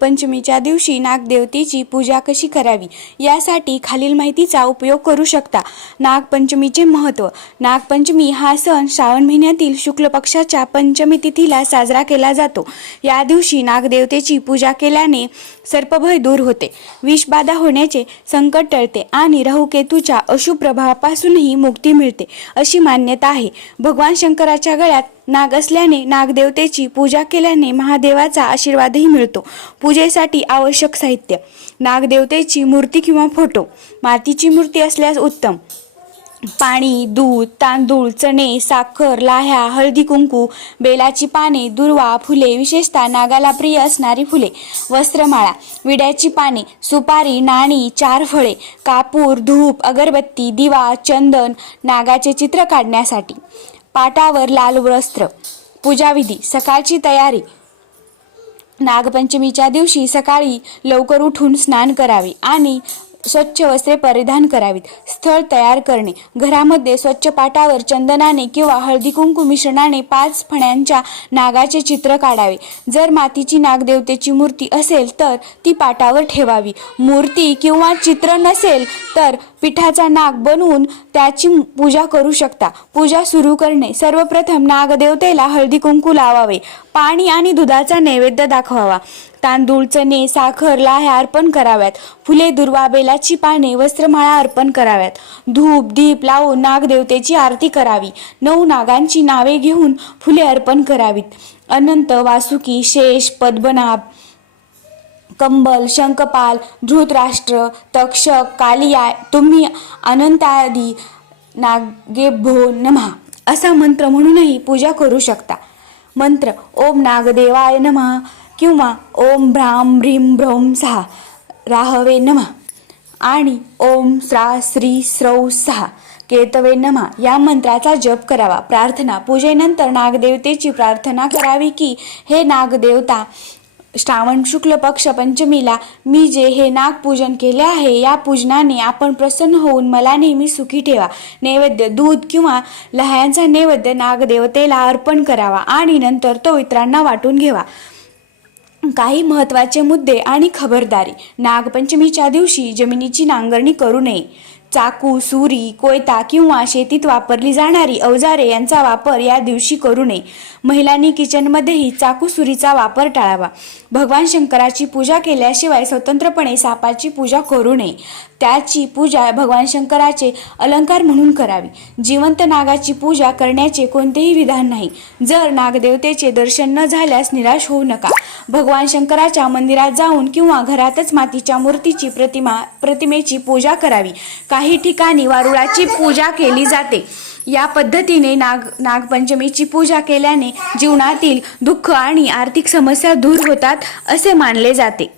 पंचमीच्या दिवशी नागदेवतेची पूजा कशी करावी यासाठी खालील माहितीचा उपयोग करू शकता. नागपंचमीचे महत्त्व. नागपंचमी हा सण श्रावण महिन्यातील शुक्ल पक्षाच्या पंचमी तिथीला साजरा केला जातो. या दिवशी नागदेवतेची पूजा केल्याने सर्पभय दूर होते. विषबाधा होण्याचे संकट टळते आणि राहुकेतूच्या अशुभ प्रभावापासूनही मुक्ती मिळते अशी मान्यता आहे. भगवान शंकराच्या गळ्यात नाग असल्याने नागदेवतेची पूजा केल्याने महादेवाचा आशीर्वादही मिळतो. पूजेसाठी आवश्यक साहित्य. नागदेवतेची मूर्ती किंवा फोटो मातीची मूर्ती असल्यास उत्तम. पाणी दूध तांदूळ चणे साखर लाह्या हळदी कुंकू बेलाची पाने दुर्वा फुले विशेषतः नागाला प्रिय असणारी फुले. वस्त्रमाळा. विड्याची पाने सुपारी नाणी चार फळे कापूर धूप अगरबत्ती दिवा चंदन नागाचे चित्र काढण्यासाठी. पाटावर लाल वस्त्र. पूजाविधी सकाळची तयारी. नागपंचमीच्या दिवशी सकाळी लवकर उठून स्नान करावे आणि स्वच्छ वस्त्रे परिधान करावीत. स्थळ तयार करणे. घरामध्ये स्वच्छ पाटावर चंदनाने किंवा हळदी कुंकू मिश्रणाने पाच फण्यांच्या नागाचे चित्र काढावे. जर मातीची नागदेवतेची मूर्ती असेल तर ती पाटावर ठेवावी. मूर्ती किंवा चित्र नसेल तर पिठाचा नाग बनवून त्याची पूजा करू शकता. पूजा सुरू करणे. सर्वप्रथम नागदेवतेला हळदी कुंकू लावावे. पाणी आणि दुधाचा नैवेद्य दाखवावा. तांदूळ चणे साखर लाह्या अर्पण कराव्यात. फुले दुर्वा बेलाची पाने वस्त्रमाळा अर्पण कराव्यात. धूप दीप लावून नागदेवतेची आरती करावी. नऊ नागांची नावे घेऊन फुले अर्पण करावीत. अनंत वासुकी शेष पद्मनाभ कंबल शंखपाल धृतराष्ट्र तक्षक कालिया तुम्ही अनंतादी भो नमः. असा मंत्र म्हणूनही पूजा करू शकता. मंत्र ओम नागदेवाय नमः. किंवा ओम भ्राम भ्रीम भ्रौम सहा राहवे नमा. आणि ओम श्रा श्री स्रौ सहा केतवे नमा. या मंत्राचा जप करावा. प्रार्थना पूजेनंतर नागदेवतेची प्रार्थना करावी की हे नागदेवता श्रावण शुक्ल पक्ष पंचमीला मी जे हे नागपूजन केले आहे या पूजनाने आपण प्रसन्न होऊन मला नेहमी सुखी ठेवा. नैवेद्य दूध किंवा लह्यांचा नैवेद्य नागदेवतेला अर्पण करावा आणि नंतर तो इतरांना वाटून घ्यावा काही महत्त्वाचे मुद्दे आणि खबरदारी. नागपंचमीच्या दिवशी जमिनीची नांगरणी करू नये. चाकू सुरी कोयता किंवा शेतीत वापरली जाणारी अवजारे यांचा वापर या दिवशी करू नये. महिलांनी किचनमध्येही चाकू सुरीचा वापर टाळावा. भगवान शंकराची पूजा केल्याशिवाय स्वतंत्रपणे सापाची पूजा करू नये. त्याची पूजा भगवान शंकराचे अलंकार म्हणून करावी. जिवंत नागाची पूजा करण्याचे कोणतेही विधान नाही. जर नागदेवतेचे दर्शन न झाल्यास निराश होऊ नका. भगवान शंकराच्या मंदिरात जाऊन किंवा घरातच मातीच्या मूर्तीची प्रतिमा प्रतिमेची पूजा करावी. काही ठिकाणी वारुळाची पूजा केली जाते. या पद्धतीने नाग नागपंचमीची पूजा केल्याने जीवनातील दुःख आणि आर्थिक समस्या दूर होतात असे मानले जाते.